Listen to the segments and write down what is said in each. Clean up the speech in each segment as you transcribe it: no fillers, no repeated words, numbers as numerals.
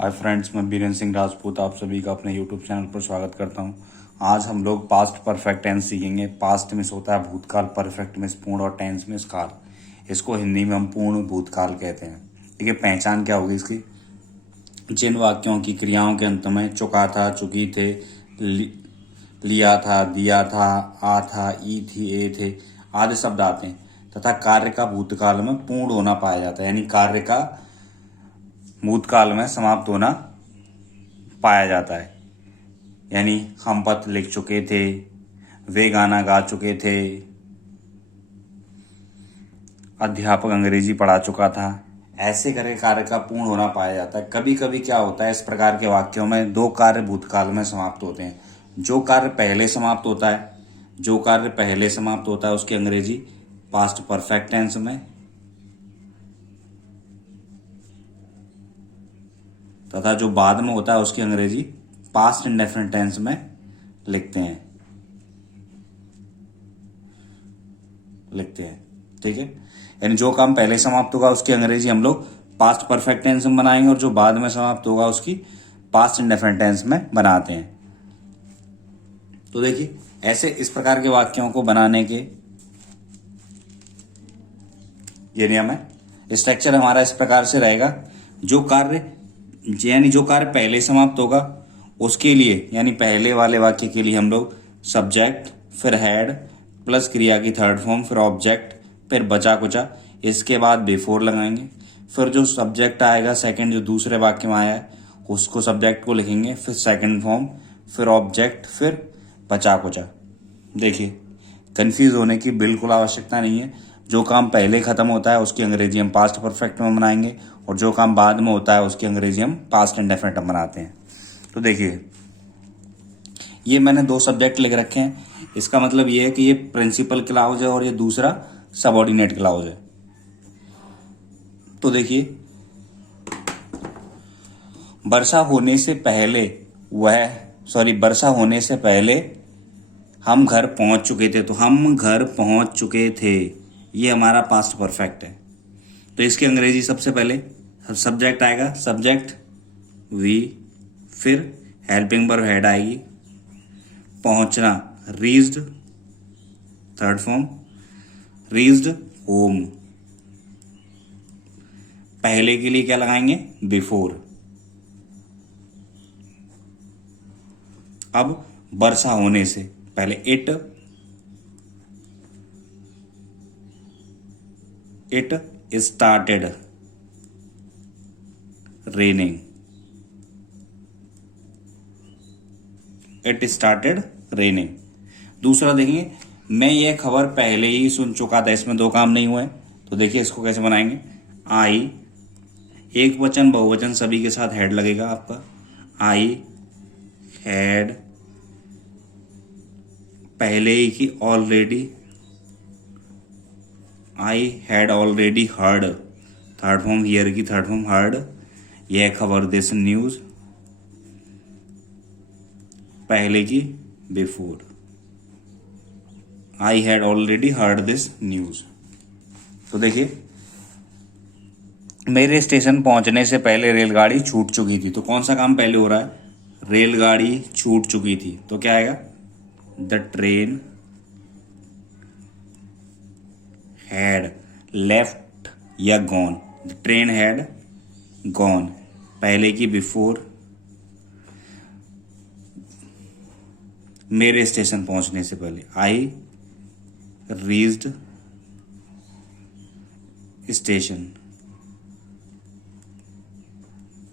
Hi friends, मैं बीरेन सिंह राजपूत आप सभी का अपने यूट्यूब चैनल पर स्वागत करता हूं। आज हम लोग पास्ट परफेक्ट टेंस सीखेंगे। पास्ट में होता है भूतकाल, परफेक्ट में पूर्ण और टेंस में काल। इसको हिंदी में हम पूर्ण भूतकाल कहते हैं। ठीक है, पहचान क्या होगी इसकी? जिन वाक्यों की क्रियाओं के अंत में चुका था, चुकी थे, लिया था, दिया था, आ था, ई थी, ए थे आदि शब्द आते हैं तथा कार्य का भूतकाल में पूर्ण होना पाया जाता है, यानी कार्य का भूतकाल में समाप्त होना पाया जाता है। यानी हम पत्र लिख चुके थे, वे गाना गा चुके थे, अध्यापक अंग्रेजी पढ़ा चुका था। ऐसे करके कार्य का पूर्ण होना पाया जाता है। कभी कभी क्या होता है, इस प्रकार के वाक्यों में दो कार्य भूतकाल में समाप्त होते हैं। जो कार्य पहले समाप्त होता है उसकी अंग्रेजी पास्ट परफेक्ट टेंस में, तथा जो बाद में होता है उसकी अंग्रेजी पास्ट इंडेफिनिट टेंस में लिखते हैं। ठीक है, यानी जो काम पहले समाप्त होगा उसकी अंग्रेजी हम लोग पास्ट परफेक्ट टेंस में बनाएंगे और जो बाद में समाप्त होगा उसकी पास्ट इंडेफिनिट टेंस में बनाते हैं। तो देखिए, ऐसे इस प्रकार के वाक्यों को बनाने के ये नियम है। स्ट्रक्चर हमारा इस प्रकार से रहेगा। जो कार्य पहले समाप्त होगा उसके लिए, यानी पहले वाले वाक्य के लिए हम लोग सब्जेक्ट, फिर हैड प्लस क्रिया की थर्ड फॉर्म, फिर ऑब्जेक्ट, फिर बचा कुचा, इसके बाद बिफोर लगाएंगे। फिर जो सब्जेक्ट आएगा सेकंड, जो दूसरे वाक्य में आया है उसको सब्जेक्ट को लिखेंगे, फिर सेकंड फॉर्म, फिर ऑब्जेक्ट, फिर बचा कुचा। देखिए, कंफ्यूज होने की बिल्कुल आवश्यकता नहीं है। जो काम पहले खत्म होता है उसकी अंग्रेजी हम पास्ट परफेक्ट में बनाएंगे और जो काम बाद में होता है उसकी अंग्रेजी हम पास्ट इंडेफिनिट में बनाते हैं। तो देखिए, ये मैंने दो सब्जेक्ट लिख रखे हैं। इसका मतलब ये है कि ये प्रिंसिपल क्लाउज है और ये दूसरा सबऑर्डिनेट क्लाउज है। तो देखिए, वर्षा होने से पहले हम घर पहुंच चुके थे। तो हम घर पहुंच चुके थे, ये हमारा पास्ट परफेक्ट है। तो इसकी अंग्रेजी सबसे पहले सब्जेक्ट आएगा, सब्जेक्ट वी, फिर हेल्पिंग वर्ब हेड आएगी, पहुंचना reached, third form reached home. पहले के लिए क्या लगाएंगे? बिफोर। अब वर्षा होने से पहले इट स्टार्टेड रेनिंग। दूसरा देखेंगे, मैं ये खबर पहले ही सुन चुका था। इसमें दो काम नहीं हुए। तो देखिए, इसको कैसे बनाएंगे? आई, एक वचन बहुवचन सभी के साथ हेड लगेगा आपका। आई हैड, पहले ही की already, I had already heard, third form here की थर्ड फॉर्म हर्ड, यह खबर दिस न्यूज, पहले की before, I had already heard this news. तो देखिए, मेरे स्टेशन पहुंचने से पहले रेलगाड़ी छूट चुकी थी। तो कौन सा काम पहले हो रहा है? रेलगाड़ी छूट चुकी थी। तो क्या आएगा? द ट्रेन हैड लेफ्ट या gone. The train had gone, पहले की बिफोर, मेरे स्टेशन पहुंचने से पहले आई रीच्ड स्टेशन।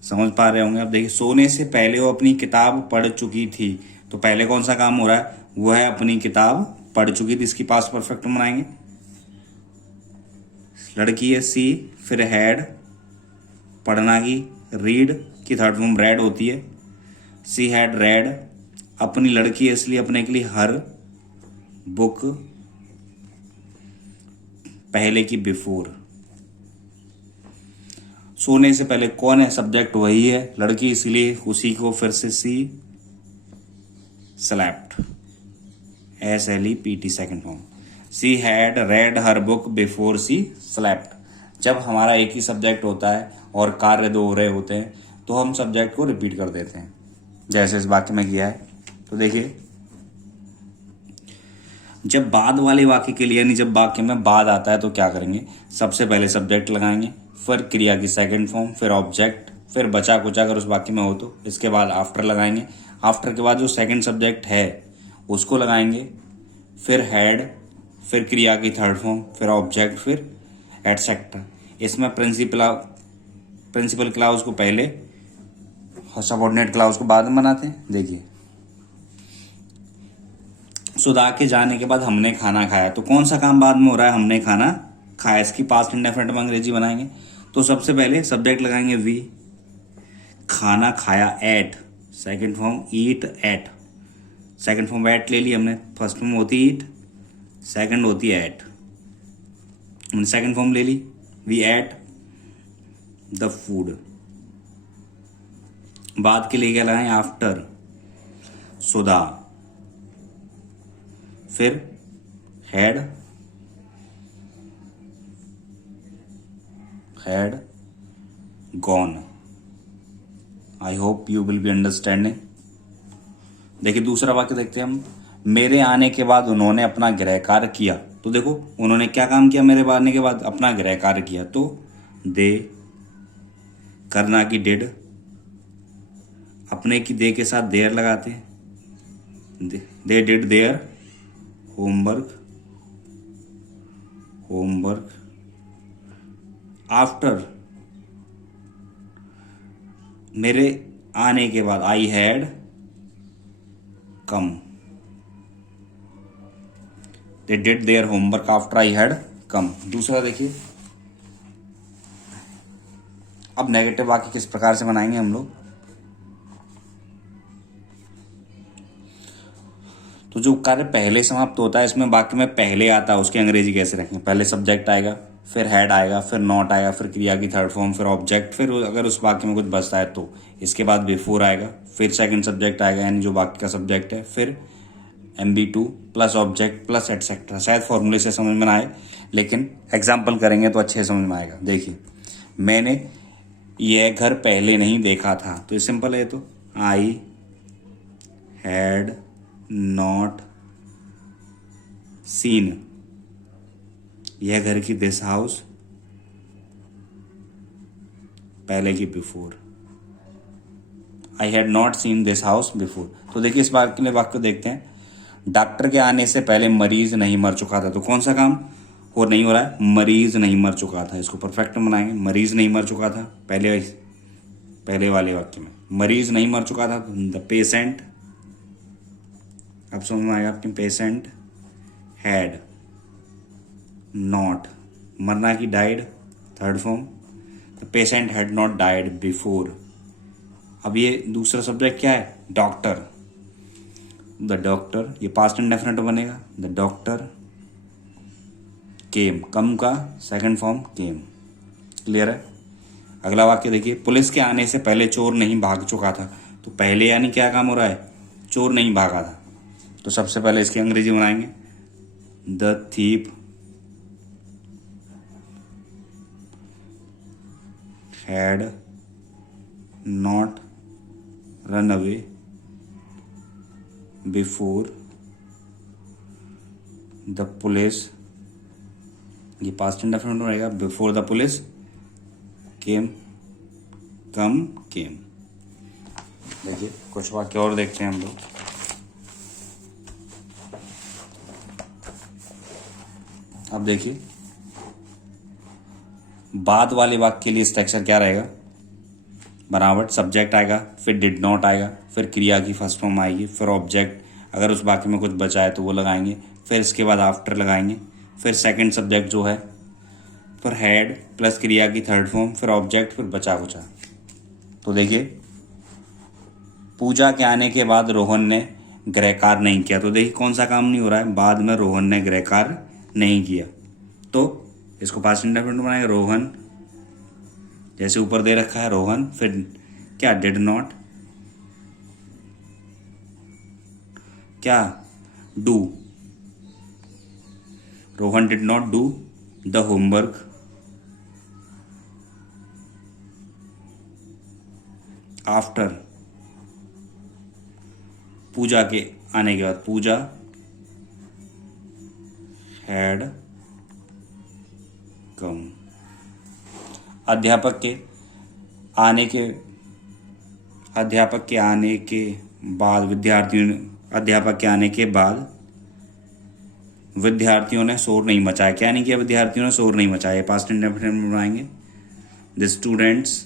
समझ पा रहे होंगे आप। देखिए, सोने से पहले वो अपनी किताब पढ़ चुकी थी। तो पहले कौन सा काम हो रहा है? वो है अपनी किताब पढ़ चुकी थी। इसकी पास्ट परफेक्ट में बनाएंगे। लड़की है सी, फिर हैड, पढ़ना की रीड की थर्ड फॉर्म रेड होती है। सी हैड रेड, अपनी लड़की है इसलिए अपने के लिए हर बुक, पहले की बिफोर। सोने से पहले कौन है? सब्जेक्ट वही है, लड़की, इसलिए उसी को फिर से she slapped, SLEPT second form. She had read her book before she slept. जब हमारा एक ही सब्जेक्ट होता है और कार्य दो हो रहे होते हैं तो हम सब्जेक्ट को रिपीट कर देते हैं, जैसे इस वाक्य में किया है। तो देखिए, जब बाद वाले वाक्य के लिए यानी जब वाक्य में बाद आता है तो क्या करेंगे, सबसे पहले सब्जेक्ट लगाएंगे, फिर क्रिया की सेकंड फॉर्म, फिर ऑब्जेक्ट, फिर बचा कुचा अगर उस वाक्य में हो तो इसके बाद आफ्टर लगाएंगे। आफ्टर के बाद जो सेकंड सब्जेक्ट है उसको लगाएंगे, फिर हैड, फिर क्रिया की थर्ड फॉर्म, फिर ऑब्जेक्ट, फिर एटसेट्रा। इसमें प्रिंसिपल क्लाउज को पहले और सबऑर्डिनेट क्लाउज को बाद में बनाते हैं। देखिए, सुधा के जाने के बाद हमने खाना खाया, तो कौन सा काम बाद में हो रहा है, हमने खाना खाया। इसकी पास्ट इंडेफिनिट में अंग्रेजी बनाएंगे। तो सबसे पहले सब्जेक्ट लगाएंगे वी, खाना खाया एट, सेकंड फॉर्म ईट एट, सेकंड फॉर्म एट ले ली हमने, फर्स्ट फॉर्म होती ईट, सेकंड होती है एट, हमने सेकंड फॉर्म ले ली, वी एट द फूड। बाद के लिए क्या लगाएं, आफ्टर, सुधा, फिर had gone. I hope you will be understanding. देखिए दूसरा वाक्य देखते हैं हम, मेरे आने के बाद उन्होंने अपना गृह कार्य किया। तो देखो उन्होंने क्या काम किया, मेरे आने के बाद अपना गृह कार्य किया। तो दे, करना की डिड, अपने की दे के साथ देयर लगाते हैं, they did their homework, after, मेरे आने के बाद I had come, they did their homework after I had come. दूसरा देखिए, अब नेगेटिव वाक्य किस प्रकार से बनाएंगे हम लोग। तो जो कार्य पहले समाप्त होता है इसमें वाक्य में पहले आता है उसकी अंग्रेजी कैसे रखें, पहले सब्जेक्ट आएगा, फिर हैड आएगा, फिर नॉट आएगा, फिर क्रिया की थर्ड फॉर्म, फिर ऑब्जेक्ट, फिर अगर उस वाक्य में कुछ बचता है तो इसके बाद बिफोर आएगा, फिर सेकंड सब्जेक्ट आएगा यानी जो वाक्य का सब्जेक्ट है, फिर MB2 plus object plus etcetera. शायद फॉर्मूले से समझ में ना आए लेकिन एग्जाम्पल करेंगे तो अच्छे समझ में आएगा। देखिए, मैंने यह घर पहले नहीं देखा था, तो ये सिंपल है। तो आई हैड नॉट सीन यह घर की दिस हाउस पहले की before, I had not seen this house before. तो देखिए इस बार के लिए वाक्य देखते हैं, डॉक्टर के आने से पहले मरीज नहीं मर चुका था। तो कौन सा काम हो नहीं हो रहा है, मरीज नहीं मर चुका था। इसको परफेक्ट में बनाएंगे, मरीज नहीं मर चुका था, पहले वाले वाक्य में मरीज नहीं मर चुका था। द पेशेंट, अब समझ में आएगा आपके, पेशेंट हैड नॉट, मरना की died third form, the patient had not died before. अब ये दूसरा सब्जेक्ट क्या है, डॉक्टर, द डॉक्टर, ये पास्ट इंडेफिनिट बनेगा, द डॉक्टर केम, कम का सेकंड फॉर्म केम। क्लियर है। अगला वाक्य देखिए, पुलिस के आने से पहले चोर नहीं भाग चुका था। तो पहले यानी क्या काम हो रहा है, चोर नहीं भागा था। तो सबसे पहले इसकी अंग्रेजी बनाएंगे, the thief had not run away before the police, ये पास्ट इंडेफिनिट रहेगा, बिफोर द पुलिस केम, केम। देखिए कुछ वाक्य और देखते हैं हम लोग। अब देखिए बाद वाले वाक्य के लिए स्ट्रक्चर क्या रहेगा, बनावट, सब्जेक्ट आएगा, फिर डिड नॉट आएगा, फिर क्रिया की फर्स्ट फॉर्म आएगी, फिर ऑब्जेक्ट, अगर उस वाक्य में कुछ बचा है तो वो लगाएंगे, फिर इसके बाद आफ्टर लगाएंगे, फिर सेकंड सब्जेक्ट जो है, फिर हैड प्लस क्रिया की थर्ड फॉर्म, फिर ऑब्जेक्ट, फिर बचा कुचा। तो देखिए पूजा के आने के बाद रोहन ने गृह कार्य नहीं किया। तो देखिए कौन सा काम नहीं हो रहा है, बाद में रोहन ने गृह कार्य नहीं किया। तो इसको पास्ट इंडेफिनिट बनाएंगे, रोहन, जैसे ऊपर दे रखा है रोहन, फिर क्या डिड नॉट, क्या do, Rohan did not do the homework after, Pooja के आने के बाद, पूजा हैड कम, अध्यापक के आने के बाद अध्यापक के आने के बाद विद्यार्थियों ने शोर नहीं मचाया। क्या नहीं किया? विद्यार्थियों ने शोर नहीं मचाया। पास्ट इंडेफिनिट में बनाएंगे, the students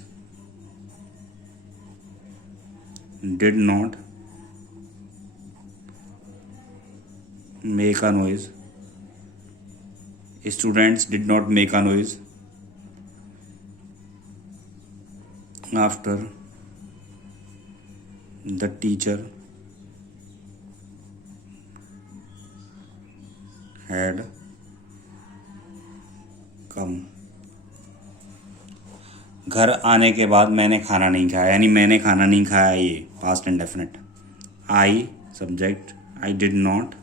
did not make a noise, students did not make a noise after the teacher had come। घर आने के बाद मैंने खाना नहीं खाया, यानी मैंने खाना नहीं खाया, ये past indefinite. I subject, I did not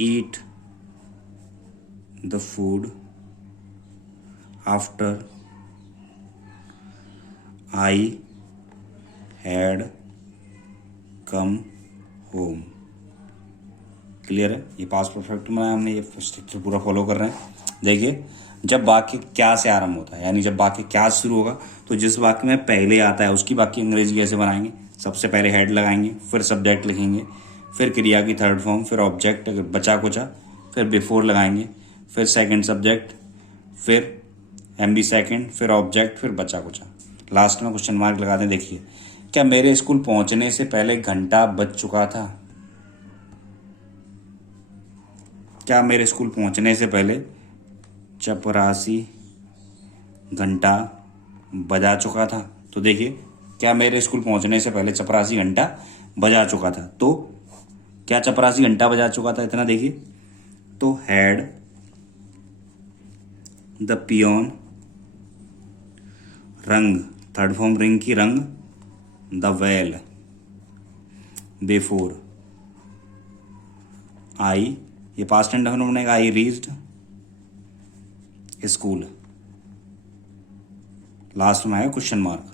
eat the food after I had come home. Clear है? ये पास्ट परफेक्ट में हमने ये स्ट्रक्चर पूरा फॉलो कर रहे हैं। देखिए, जब वाक्य क्या से आरंभ होता है, यानी जब वाक्य क्या से शुरू होगा, तो जिस वाक्य में पहले आता है उसकी वाक्य अंग्रेजी कैसे बनाएंगे? सबसे पहले हेड लगाएंगे, फिर सब्जेक्ट लिखेंगे, फिर क्रिया की थर्ड फॉर्म, फिर ऑब्जेक्ट अगर बचा कुचा, फिर बिफोर लगाएंगे, फिर सेकंड सब्जेक्ट, फिर एमबी सेकंड, फिर ऑब्जेक्ट, फिर बचा कुचा, लास्ट में क्वेश्चन मार्क लगा दें। देखिए, क्या मेरे स्कूल पहुंचने से पहले घंटा बज चुका था? क्या मेरे स्कूल पहुंचने से पहले चपरासी घंटा बजा चुका था? तो देखिए, क्या मेरे स्कूल पहुंचने से पहले चपरासी घंटा बजा चुका था, तो क्या चपरासी घंटा बजा चुका था? इतना देखिए, तो हैड द पियोन रंग, थर्ड फॉर्म रिंग की rang, the well before I, ये पास्ट एंड बनेगा, आई रीच्ड स्कूल, लास्ट में आया क्वेश्चन मार्क।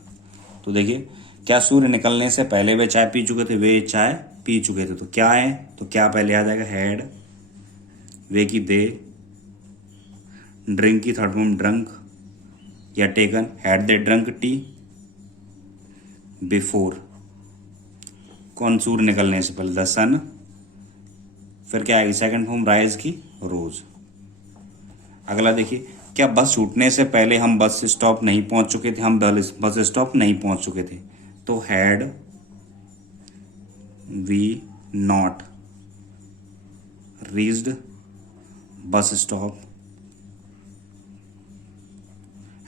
तो देखिए, क्या सूर्य निकलने से पहले वे चाय पी चुके थे? वे चाय पी चुके थे। तो क्या है? तो क्या पहले आ जाएगा? हैड, वे की दे, ड्रिंक की थर्ड फॉर्म ड्रंक या taken, had they drunk tea before, कौन? सूर्य निकलने से पहले, द सन, फिर क्या आएगी? सेकंड फॉर्म राइज की रोज। अगला देखिए, क्या बस छूटने से पहले हम बस स्टॉप नहीं पहुंच चुके थे? हम बस स्टॉप नहीं पहुंच चुके थे, तो had we not reached bus stop,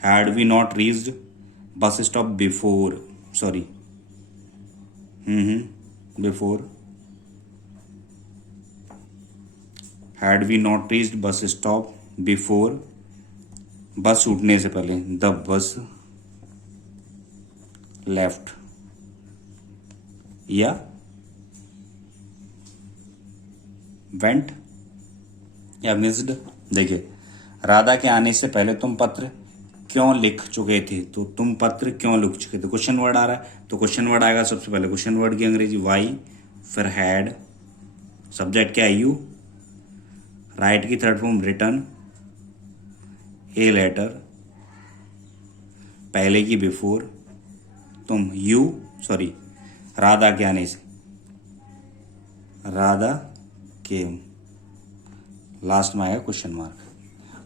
had we not reached bus stop before, sorry before, had we not reached bus stop before, bus छूटने से पहले, द बस लेफ्ट, या वेंट, या मिस्ड। देखिए, राधा के आने से पहले तुम पत्र क्यों लिख चुके थे? तो तुम पत्र क्यों लिख चुके थे? क्वेश्चन वर्ड आ रहा है, तो क्वेश्चन वर्ड आएगा सबसे पहले, क्वेश्चन वर्ड की अंग्रेजी वाई, फिर हैड, सब्जेक्ट क्या है? यू, राइट की third form return, a letter, पहले की बिफोर, तुम यू, सॉरी राधा के आने से, राधा केम, लास्ट में आएगा क्वेश्चन मार्क।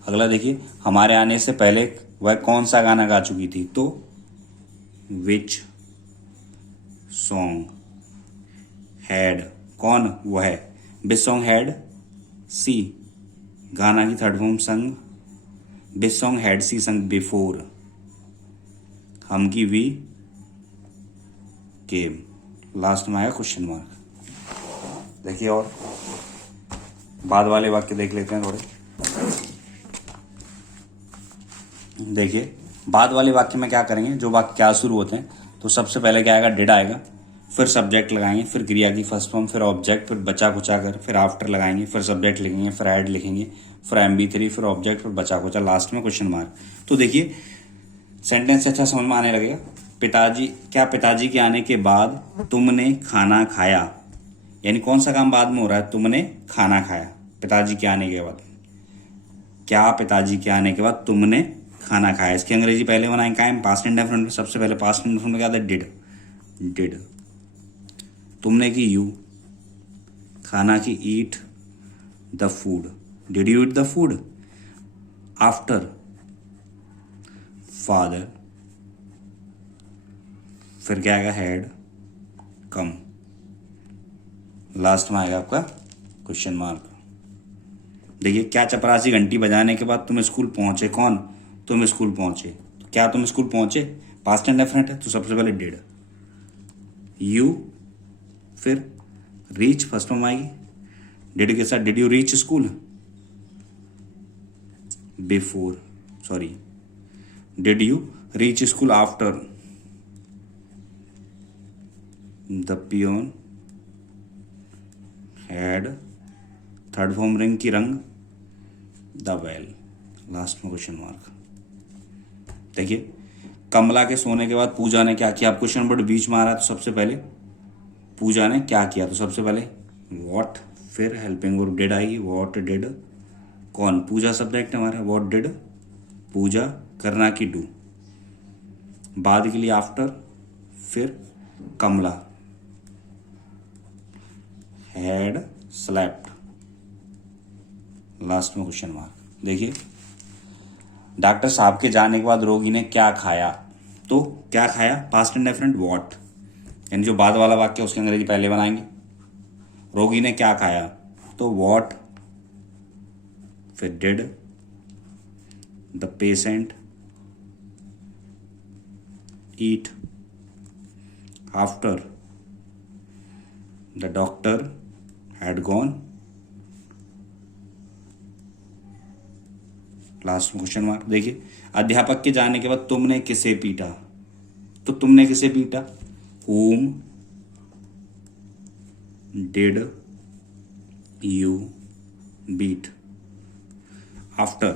अगला देखिए, हमारे आने से पहले वह कौन सा गाना गा चुकी थी? तो विच सॉन्ग हैड, कौन? वह, विच सॉन्ग हैड सी, गाना की थर्ड फॉर्म संग, विच सॉन्ग हैड सी संग बिफोर, हम की वी केम, लास्ट में आया क्वेश्चन मार्क। देखिए, और बाद वाले वाक्य देख लेते हैं थोड़े। देखिए, बाद वाले वाक्य में क्या करेंगे? जो वाक्य क्या शुरू होते हैं, तो सबसे पहले क्या आएगा? डिड आएगा, फिर सब्जेक्ट लगाएंगे, फिर क्रिया की फर्स्ट फॉर्म, फिर ऑब्जेक्ट, फिर बचा कुचा कर, फिर आफ्टर लगाएंगे, फिर सब्जेक्ट लिखेंगे, फिर ऐड लिखेंगे, फिर MB3, फिर ऑब्जेक्ट, फिर बचा कुचा, लास्ट में क्वेश्चन मार्क। तो देखिए, सेंटेंस अच्छा समझ में आने लगेगा। पिताजी के आने के बाद तुमने खाना खाया, यानी कौन सा काम बाद में हो रहा है, तुमने खाना खाया पिताजी के आने के बाद। क्या पिताजी के आने के बाद तुमने खाना खाया, इसकी अंग्रेजी पहले बनाएंगे क्या है, पास्ट इंडेफिनिट में। सबसे पहले पास्ट इंडेफिनिट में क्या था, डिड। तुमने की यू, खाना की eat the food, did you eat the food. After father, फिर क्या आएगा, हैड कम। लास्ट में आएगा आपका क्वेश्चन मार्क। देखिए, क्या चपरासी घंटी बजाने के बाद तुम स्कूल पहुंचे, कौन, तुम स्कूल पहुंचे। तो क्या तुम स्कूल पहुंचे, पास्ट इंडेफिनिट है, तो सबसे पहले डिड, यू, फिर रीच फर्स्ट में आएगी, डिड के साथ did you reach school, before, sorry, did you reach school after, the peon had, third form ring की रंग, द बेल, लास्ट में क्वेश्चन मार्क। देखिए, कमला के सोने के बाद पूजा ने क्या किया, आप क्वेश्चन बट बीच में आ रहा है, तो सबसे पहले पूजा ने क्या किया, तो सबसे पहले व्हाट, फिर हेल्पिंग वर्ब डिड आएगी, व्हाट डिड, कौन, पूजा सब्जेक्ट है हमारा, व्हाट डिड पूजा, करना की डू, बाद के लिए आफ्टर, फिर कमला हैड स्लेप्ट, लास्ट में क्वेश्चन मार्क। देखिए, डॉक्टर साहब के जाने के बाद रोगी ने क्या खाया, तो क्या खाया, पास्ट इंडेफिनिट व्हाट, यानी जो बाद वाला वाक्य उसकी अंग्रेजी पहले बनाएंगे। रोगी ने क्या खाया, तो व्हाट, फिर did the patient eat, after the doctor had gone, last में क्वेश्चन मार्क। देखिए, अध्यापक के जाने के बाद तुमने किसे पीटा, तो तुमने किसे पीटा, whom did you beat, after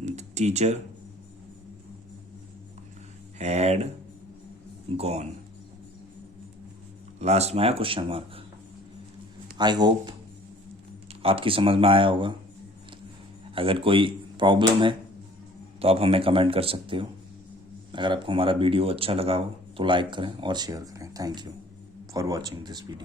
the teacher had gone, last में आया क्वेश्चन मार्क। आई होप आपकी समझ में आया होगा। अगर कोई प्रॉब्लम है तो आप हमें कमेंट कर सकते हो। अगर आपको हमारा वीडियो अच्छा लगा हो तो लाइक करें और शेयर करें। Thank you for watching this video.